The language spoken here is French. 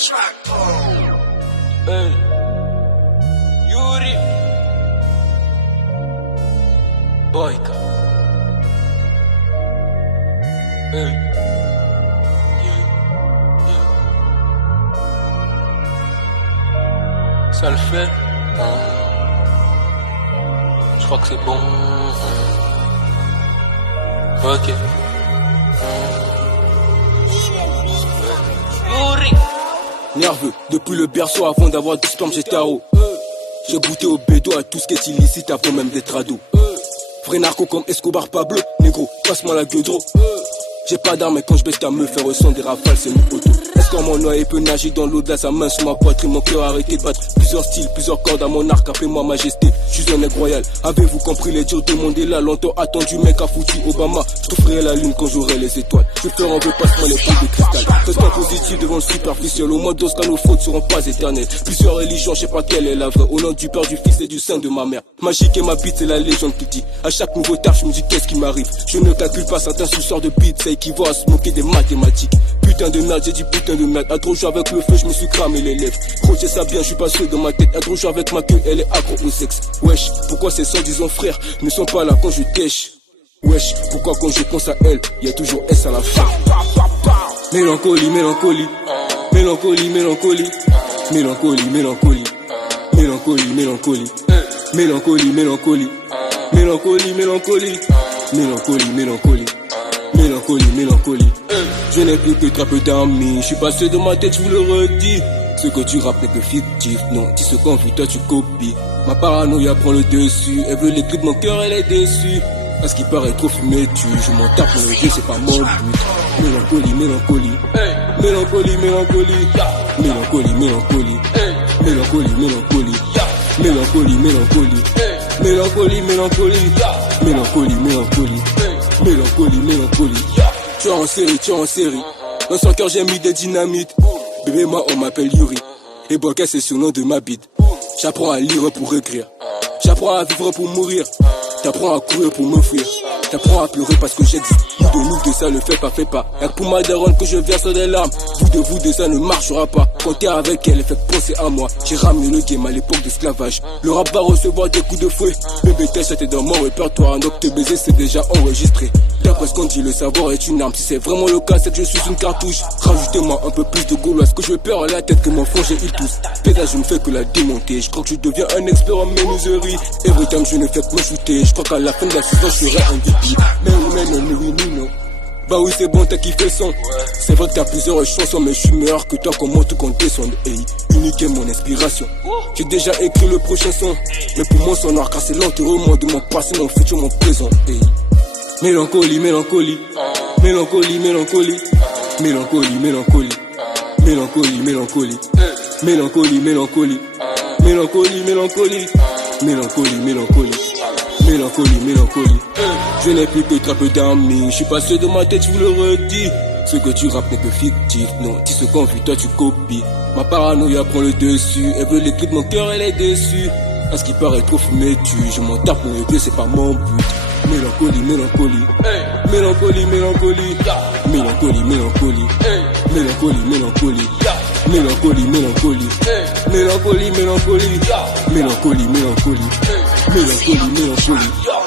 Hey, Yuri, Boyka. Hey, yeah, yeah. Ça le fait. Je crois que c'est bon. Ok. Yuri. Nerveux, depuis le berceau avant d'avoir du sperme j'étais à haut. J'ai goûté au bédo à tout ce qui est illicite avant même d'être ado. Vrai narco comme Escobar Pablo, négro, passe-moi la gueule d'eau. J'ai pas d'armes et quand je baisse ta meuf, faire ressent des rafales, c'est une auto. Est-ce qu'en mon noyé peut nager dans l'eau de sa main sur ma poitrine, mon cœur arrêté de battre. Plusieurs styles, plusieurs cordes à mon arc, appelez-moi majesté, je suis un nègre royal. Avez-vous compris les dires, tout le monde est là, longtemps attendu, mec a foutu Obama. Je t'offrirai la lune quand j'aurai les étoiles. Je vais faire en veut, passe-moi les boules de cristal. Reste positif devant le superficiel, au moins dans ce cas nos fautes seront pas éternelles. Plusieurs religions, je sais pas quelle est la vraie, au nom du Père, du Fils et du Saint de ma mère. Magique et ma bite, c'est la légende qui dit. À chaque nouveau taf, je me dis qu'est-ce qui m'arrive. Je ne calcule pas certains sous-sorts de beats, ça équivaut à se moquer des mathématiques. Putain de merde, j'ai dit putain de merde. À trop jouer avec le feu, je me suis cramé les lèvres. Roger ça bien, je suis pas seul dans ma tête. À trop jouer avec ma queue, elle est accro au sexe. Wesh, pourquoi ces soi-disant frères ne sont pas là quand je tèche? Wesh, pourquoi quand je pense à elle, y a toujours S à la fin? Mélancolie, mélancolie. Mélancolie, mélancolie. Mélancolie, mélancolie. Mélancolie, mélancolie. Mélancolie, mélancolie. Mélancolie, mélancolie. Mélancolie, mélancolie. Mélancolie, mélancolie. Je n'ai plus que très peu d'amis. Je suis passé de ma tête, je vous le redis. Ce que tu rappes n'est que fictif. Non, dis ce qu'on vit, toi tu copies. Ma paranoïa prend le dessus. Elle veut les clés de mon cœur, elle est déçue. Parce qu'il paraît trop fumé, je m'en tape pour le jeu, c'est pas mon but. Mélancolie, mélancolie. Mélancolie, mélancolie. Mélancolie, mélancolie. Mélancolie, mélancolie. Mélancolie, mélancolie. Mélancolie, mélancolie. Mélancolie, mélancolie. Mélancolie, mélancolie. Tu es en série, tu es en série. Dans son cœur j'ai mis des dynamites. Bébé moi on m'appelle Yuri. Et Boyka c'est sur le nom de ma bite. J'apprends à lire pour écrire. J'apprends à vivre pour mourir. T'apprends à courir pour m'enfuir. T'apprends à pleurer parce que j'existe. Nous de ça ne fait pas. Y'a que pour ma daronne que je verse des larmes. Vous de ça ne marchera pas. Quand t'es avec elle, elle fait penser à moi. J'ai ramené le game à l'époque d'esclavage. Le rap va recevoir des coups de fouet. Bébé t'es t'es dans mon répertoire. Donc te baiser c'est déjà enregistré. D'après ce qu'on dit, le savoir est une arme. Si c'est vraiment le cas, c'est que je suis une cartouche. Rajoutez-moi un peu plus de gauloise que je perds à la tête que mon frangin il tousse. Pédage je ne fais que la démonter. Je crois que je deviens un expert en menuiserie. Every time je ne fais que me shooter. Je crois qu'à la fin de la saison je serai un MVP. Mais non. Bah oui c'est bon t'as kiffé le son. C'est vrai que t'as plusieurs chansons mais je suis meilleur que toi. Comment tout compter son hey, unique est mon inspiration. J'ai déjà écrit le prochain son. Mais pour moi son art car c'est l'enterrement de mon passé, mon futur, mon présent hey. Mélancolie, mélancolie. Mélancolie, mélancolie. Mélancolie, mélancolie. Mélancolie, mélancolie. Mélancolie, mélancolie. Mélancolie, mélancolie. Mélancolie, mélancolie. Mélancolie, mélancolie. Je n'ai plus que très peu d'amis. Je suis passé de ma tête, je vous le redis. Ce que tu rappes n'est que fictif. Non, dis ce qu'on vit, toi tu copies. Ma paranoïa prend le dessus. Elle veut les clés de mon cœur, elle est déçue. Parce qu'il paraît trop fumé, je m'en tape pour régler, c'est pas mon but. Mélancolie, mélancolie. Mélancolie, mélancolie. Mélancolie, mélancolie. Mélancolie, mélancolie. Mélancolie, mélancolie. Mélancolie, mélancolie. Mélancolie, mélancolie. Mélancolie, mélancolie.